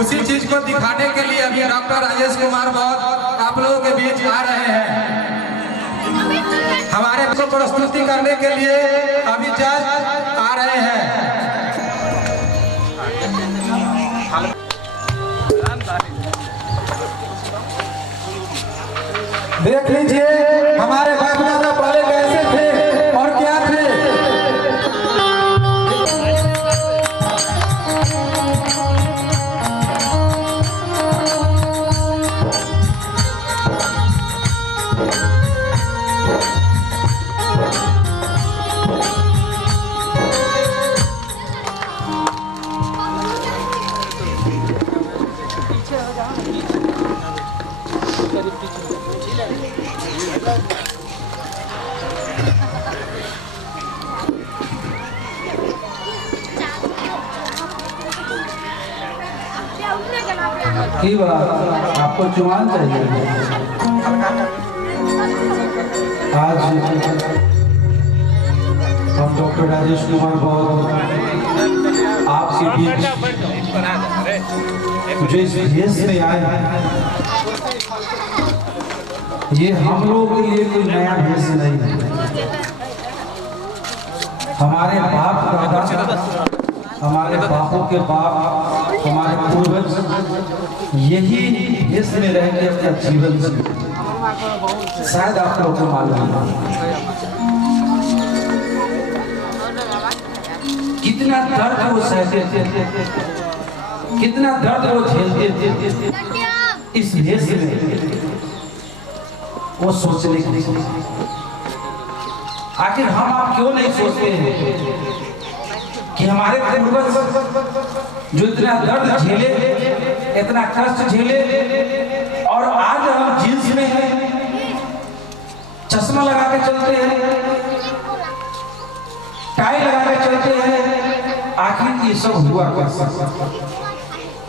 उसी चीज को दिखाने के लिए अभी डॉक्टर राजेश कुमार बहुत आप लोगों के बीच आ रहे हैं। हमारे को प्रस्तुति करने के लिए अभी जज आ रहे हैं। देख लीजिए हमारे बाप दादा पहले कैसे थे और क्या थे। की बात आपको चुमान चाहिए। आज हम डॉक्टर राजेश कुमार बहुत आपके बीच मुझे इस भेष में आए हैं। ये हम लोगों के लिए कोई नया भेष नहीं है। हमारे बाप दादा, हमारे बापों के बाप, हमारे पूर्वज यही भेष में रह के अपना जीवन जिए। शायद आप लोगों को मालूम है कितना दर्द वो सहते थे, कितना दर्द वो झेलते थे इस भेष में। वो सोचने की आखिर हम आप क्यों नहीं सोचते हैं कि हमारे पूर्वज जो इतना दर्द झेले, इतना कष्ट झेले और आज हम जींस में हैं, चश्मा लगा के चलते हैं, टाई लगा के चलते हैं, आखिर ये सब हुआ कैसे?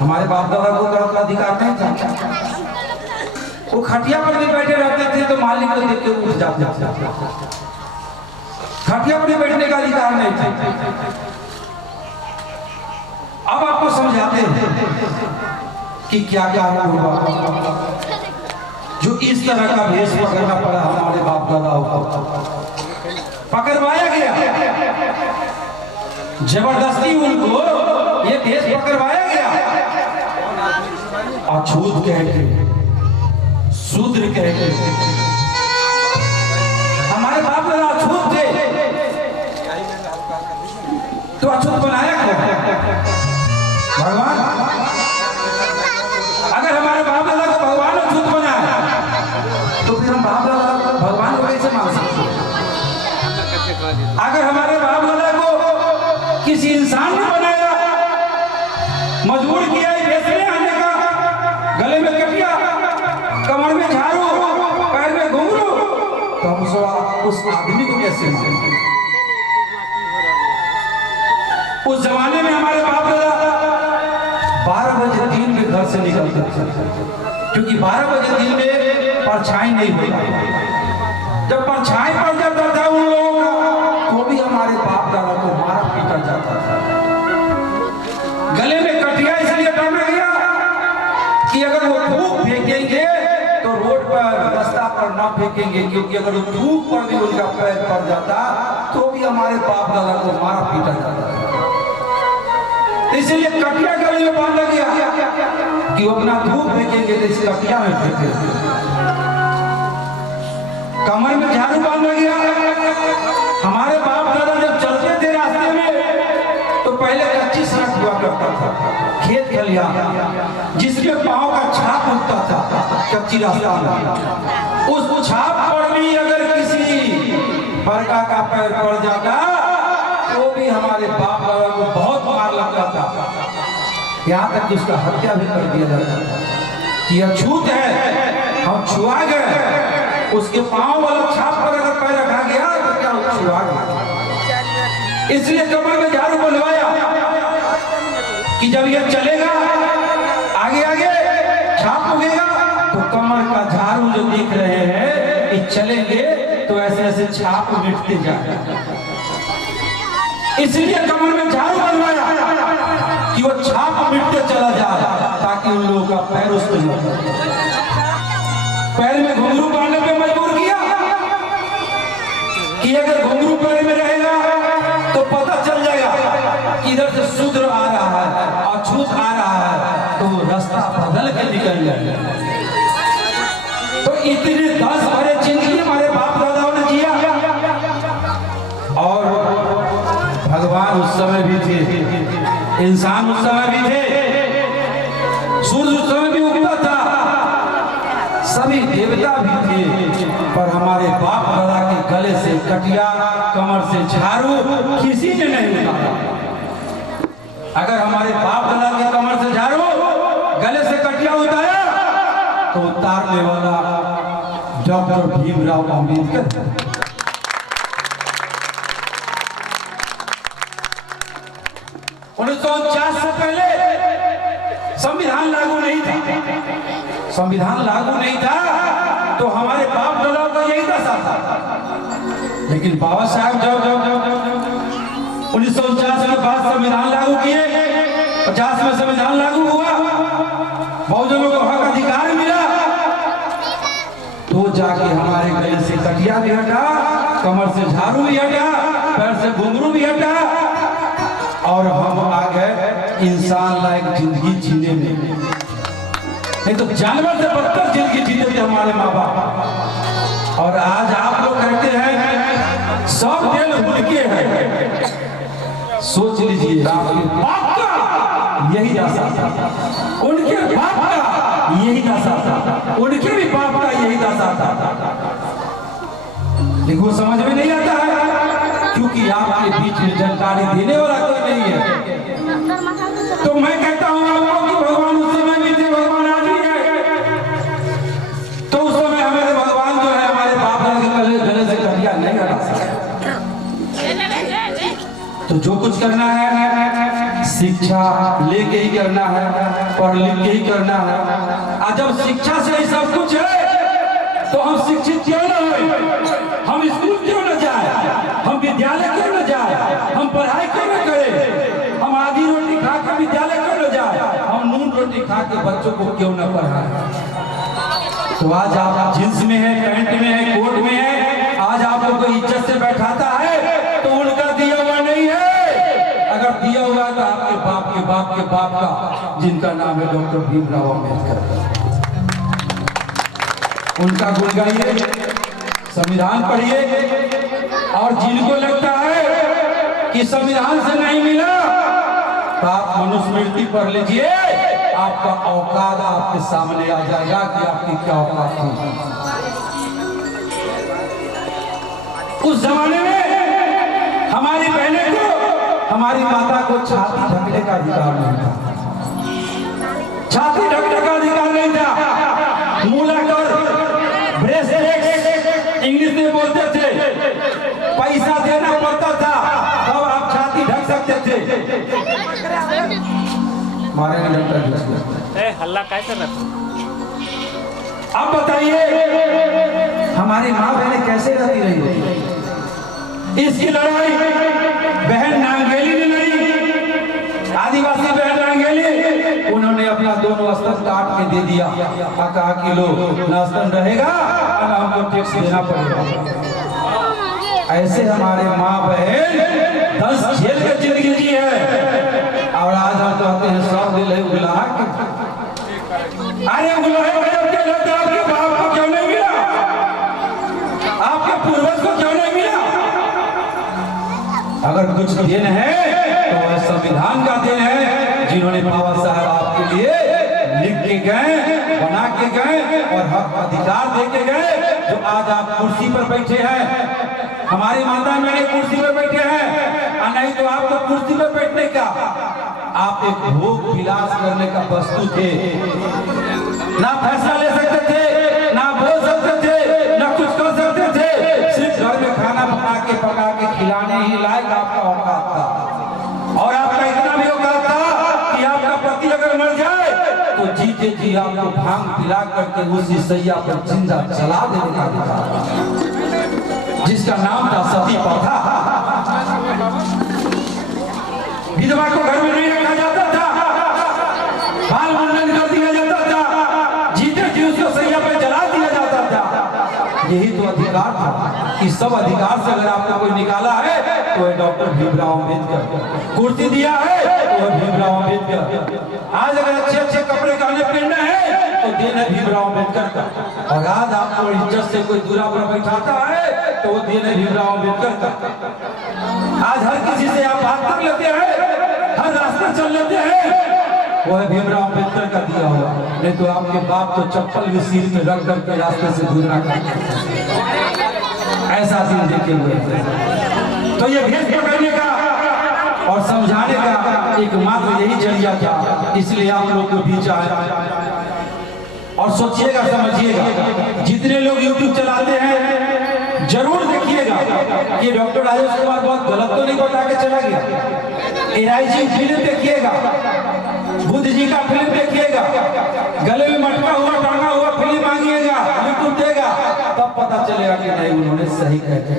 हमारे बाप दादा को तो अधिकार नहीं था। वो खटिया पर भी बैठे रहते थे तो मालिक को देख के उठ जाते थे। खटिया पर भी बैठने का अधिकार नहीं था। अब आपको समझाते हैं कि क्या क्या हुआ जो इस तरह का भेष पकड़ना पड़ा हमारे बाप दादाओं को। पकड़वाया गया, जबरदस्ती उनको ये भेष पकड़वाया गया। अछूत कह के, शूद्र कह के, हमारे बाप दादा अछूत थे तो अछूत बनाया क्यों? भगवान। अगर हमारे बाप दादा को भगवान अछूत बनाया तो फिर हम बाप दादा को भगवान को कैसे मान सकते? अगर हमारे बाप दादा को किसी इंसान ने बनाया, मजबूर किया बेचने आने का, गले में कटिया, कमर में झाड़ू, पैर में घुंघरू, तो हम उस आदमी को कैसे मानेंगे? उस जमाने में हमारे बाप दादा 12 बजे दिन में घर से निकलते थे, क्योंकि 12 बजे दिन में परछाई नहीं होता। जब परछाई पड़ जाता था उन लोगों का तो भी हमारे बाप दादा को मारा पीटा जाता था। गले में कटिया इसलिए डाला गया कि अगर वो थूक फेंकेंगे तो रोड पर, रास्ता पर ना फेंकेंगे, क्योंकि अगर वो थूक पर भी उनका पैर पड़ जाता तो भी हमारे बाप दादा को मारा पीटा जाता था। इसलिए कटिया गले में बांधा गया कि वो अपना धूप फेंकेंगे तो इस कटिया में फेंकेंगे। कमर में झाड़ू बांधा गया। हमारे बाप दादा जब चलते थे रास्ते में तो पहले कच्ची सड़क हुआ करता था, खेत खलियान, जिसके पांव का छाप उठता था कच्ची रास्ता में। उस छाप पर भी अगर किसी बड़का का पैर पड़ जाता तो भी हमारे बाप दादा को बहुत मार लगता था, यहाँ तक कि उसका हत्या भी कर दिया जाता था कि अछूत है, हम छुआ गए। उसके पांव वाला छाप पर अगर पैर रखा गया तो क्या छुआ गया। इसलिए कमर में झाड़ू बनवाया कि जब यह चलेगा आगे आगे छाप उगेगा तो कमर का झाड़ू जो दिख रहे हैं ये चलेंगे तो ऐसे ऐसे छाप मिटते जाएंगे। इसलिए कमर में झाड़ू बनवाया कि वो छाप मिटते चला जाए। सुनो। पैर में घुंघरू बांधने पे मजबूर किया कि अगर घुंघरू पैर में रहेगा तो पता चल जाएगा कि इधर से शूद्र आ रहा है, अछूत आ रहा है, तो वो रास्ता बदल के निकल जाएगा। तो इतनी 10 भरे जिंदगी हमारे बाप दादाओं ने जिया, और भगवान उस समय भी थे, इंसान उस समय भी थे, सूर्य उस समय भी उगता था, सभी देवता भी थे, पर हमारे बाप दादा के गले से कटिया, कमर से झाड़ू किसी ने नहीं उतारा। अगर हमारे बाप दादा के कमर से झाड़ू, गले से कटिया उतारा तो उतारने वाला डॉक्टर भीमराव अम्बेडकर। 1949 से पहले संविधान लागू नहीं था, संविधान लागू नहीं था तो हमारे बाप दादा का यही दशा था। लेकिन बाबा साहब जब 1949 के बाद संविधान लागू किए, 50 में संविधान लागू हुआ, बहुजनों को हक अधिकार मिला, तो जाके हमारे गले से कटिया भी हटा, कमर से झाड़ू भी हटा, पैर से घुंघरू भी हटा, और हम आ गए इंसान लायक जिंदगी जीने में। नहीं तो जानवर से बदतर जिंदगी जीते थे हमारे माँ बाप। और आज आप लोग कहते हैं सब दिल उनके हैं। सोच लीजिए, आपके बाप का यही दशा था, उनके बाप का यही दशा था, उनके भी बाप का यही दशा था। लेकिन वो समझ में नहीं आता है, क्योंकि आपके बीच में जानकारी देने वाला कोई नहीं है। तो मैं कहता हूँ आपको कि भगवान उस समय भी थे, भगवान आज भी है। तो उस समय हमारे भगवान जो है हमारे बाप दादा के गले से कटिया नहीं हटा सकते। तो जो कुछ करना है शिक्षा लेके ही करना है, पढ़ लिख के ही करना है। और जब शिक्षा से ही सब कुछ है तो हम शिक्षित क्यों न हो, हम स्कूल क्यों न जाए, हम विद्यालय क्यों न जाए, हम पढ़ाई क्यों न करें, हम आधी रोटी खा के विद्यालय क्यों न जाए, हम नून रोटी खा के बच्चों को क्यों न पढ़ाएं। तो आज आप जींस में है, पैंट में है, कोट में है, आज आप लोग को इज्जत से बैठाता है तो उनका दिया हुआ नहीं है। अगर दिया हुआ तो आपके बाप के बाप के बाप का, जिनका नाम है डॉक्टर भीमराव अम्बेडकर, उनका गुण गाइए, संविधान पढ़िए। और जिनको लगता है कि संविधान से नहीं मिला तो आप मनुस्मृति पढ़ लीजिए, आपका औकात आपके सामने आ जाएगा कि आपकी क्या औकात थी। उस जमाने में हमारी बहनें को, हमारी माता को छाती ढकने का अधिकार नहीं था, छाती ढकने का अधिकार नहीं था। मूला कर ब्रेसलेट इंग्लिश में बोलते थे, पैसा देना पड़ता था तब आप छाती ढक सकते थे। मारे हल्ला काय कर रहा? अब बताइए हमारी माँ बहनें कैसे रहती रही? इसकी लड़ाई बहन नांगेली ने लड़ी, आदिवासी बहन नांगेली, उन्होंने अपना दोनों स्तन काट के दे दिया, कहा कि लो ना स्तन रहेगा ना हमको टैक्स देना पड़ेगा। ऐसे हमारे माँ बहन 10 जेल की जिंदगी जी है, और आज हम कहते हैं सब दिल है उगला के। अरे उगला आपके बाप को क्यों नहीं मिला, आपके पूर्वज को क्यों नहीं मिला? अगर कुछ देन है तो वह संविधान का देन है, जिन्होंने बाबा साहब आपके लिए लिख के गए, बना के गए और हक अधिकार दे के गए, जो आज आप कुर्सी पर बैठे हैं। हमारी माता मेरे कुर्सी पर बैठे हैं, और नहीं तो आप तो कुर्सी पर बैठने का, आप एक भोग विलास करने का वस्तु थे। ना फैसला ले सकते थे, ना बोल सकते थे, ना कुछ कर सकते थे, सिर्फ घर में खाना पका के खिलाने ही लायक आपका औकात था। और आपका इतना भी औकात था कि आपका पति अगर मर जाए तो जीते जी आपको भांग पिला करके उसी सैया पर जिंदा जला देने का अधिकार, जिसका नाम था सती प्रथा। विधवा को घर में नहीं रखा जाता था, बाल मुंडन कर दिया जाता था, यही तो अधिकार था। इस सब अधिकार से अगर आपको कोई निकाला है तो है डॉक्टर भीमराव अम्बेडकर। कुर्सी दिया है तो है भीमराव अम्बेडकर। आज अगर अच्छे अच्छे कपड़े गहने पहनना है तो दिन है भीमराव अम्बेडकर का। और आज आपको इज्जत से कोई दूरा पर बैठाता है तो वो दिन है भीमराव अम्बेडकर का। आज हर किसी से आप बात कर लेते हैं, हर रास्ते चल लेते हैं, वो है भीमराव अम्बेडकर का दिया हुआ। नहीं तो आपके बाप तो चप्पल भी सिर में रख करके रास्ते से गुजरा करते, ऐसा दिन देखे हुए। तो ये भेद पकड़ने का और समझाने का एक मात्र यही जरिया था, इसलिए आप लोग को बीच आए। और सोचिएगा, समझिएगा, जितने लोग YouTube चलाते हैं जरूर देखिएगा कि डॉक्टर राजेश कुमार बहुत गलत तो नहीं बता के चला गया। एआईजी फिल्म देखिएगा, बुद्ध जी का फिल्म देखिएगा, गले में मटका हुआ टांगा हुआ फिल्म मांगिएगा, यूट्यूब देगा, तब पता चलेगा कि नहीं उन्होंने सही कहते।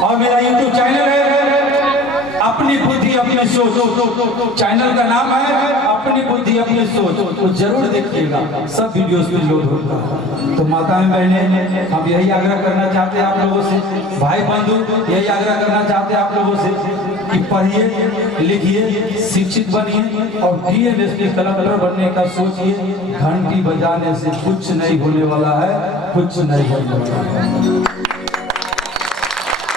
और मेरा यूट्यूब चैनल है अपनी बुद्धि अपनी सोच, चैनल का नाम है अपनी बुद्धि अपनी सोच, तो जरूर देखिएगा, सब वीडियोस पे लोड होता है। तो माता बहने, हम यही आग्रह करना चाहते हैं आप लोगों से, भाई बंधु यही आग्रह करना चाहते हैं आप लोगों से कि पढ़िए, लिखिए, शिक्षित बनिए और डीएमएसपी कलेक्टर बनने का सोचिए। घंटी बजाने से कुछ नहीं होने वाला है, कुछ नहीं होने वाला है।